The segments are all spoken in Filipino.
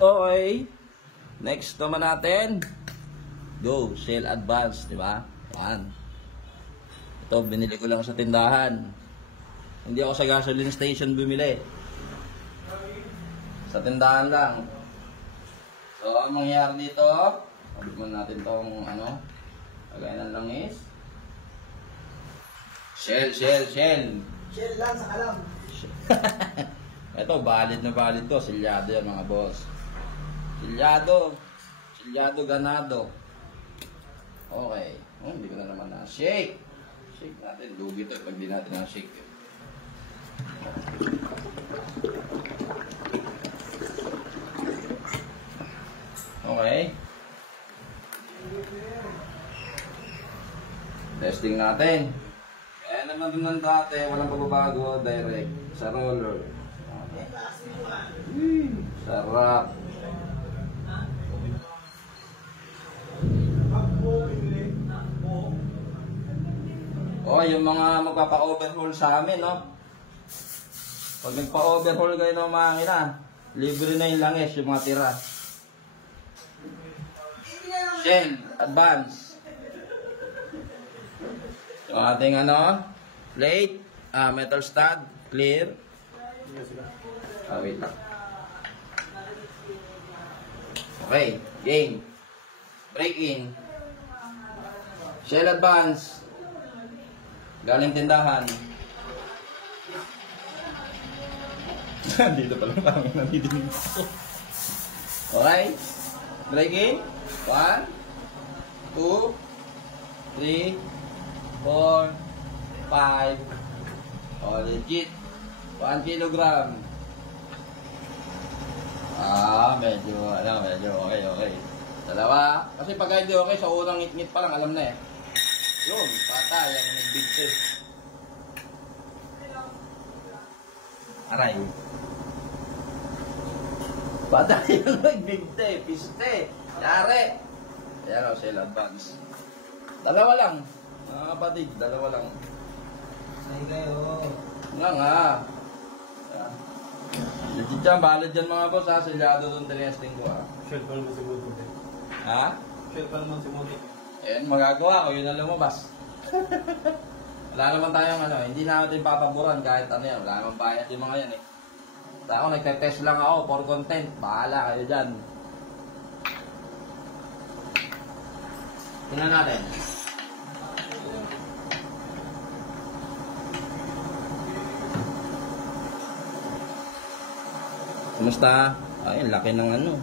Okay. Next naman natin. Go, Shell Advance, di ba? Yan. Ito, binili ko lang sa tindahan. Hindi ako sa gasoline station bumili. Sa tindahan lang. So, ang mangyayari dito, pagbuman natin tong ano, lagay ng langis. Shell. Shell lang sa kalam. Ito, valid na valid to. Silyado yan mga boss. Silyado ganado. Okay. Oh, hindi ko na naman na-shake. Shake natin. Lugi to pag di natin na-shake. Okay. Testing natin. Kaya naman din ng dati, walang pagbabago, direct sa roller. Okay. Sarap. Oh, yung mga magpapa-overhaul sa amin, no? Pag nagpa-overhaul kayo ng makina, libre na yung langis, yung mga tira. Shell Advance. Yung ating ano, plate, metal stud, clear. Wait lang. Okay, game. Break in. Shell Advance. Galing tindahan. Dito pala kami nandidinig ko. Okay. Break in. 1, 2, 3, 4, 5. Oh, legit. 1 kilogram. Medyo okay. Dalawa. Kasi pag hindi okay, sa unang ngit-ngit pa lang, alam na eh. Yun, patay ang nagbigte. Aray. Patay ang nagbigte, piste. Yari. Ayan o, Shell Advance. Dalawa lang. Mga kapatid, dalawa lang. Say kayo. Nga. Legit dyan, valid dyan mga boss ha. Silyado doon tinesting ko ha. Shell pa naman si Muti. Ha? Shell pa naman si Muti. Ayan, magagawa ko, yun na lumabas. Wala naman tayong ano, hindi natin papaboran kahit ano yan. Wala naman bayad yung mga yan eh. Basta ako, nagte-test lang ako for content. Bahala kayo dyan. Tingnan natin. Kumusta? Ay, laki ng ano.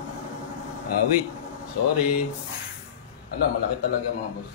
Wait. Sorry. Ano, malaki talaga mga boss.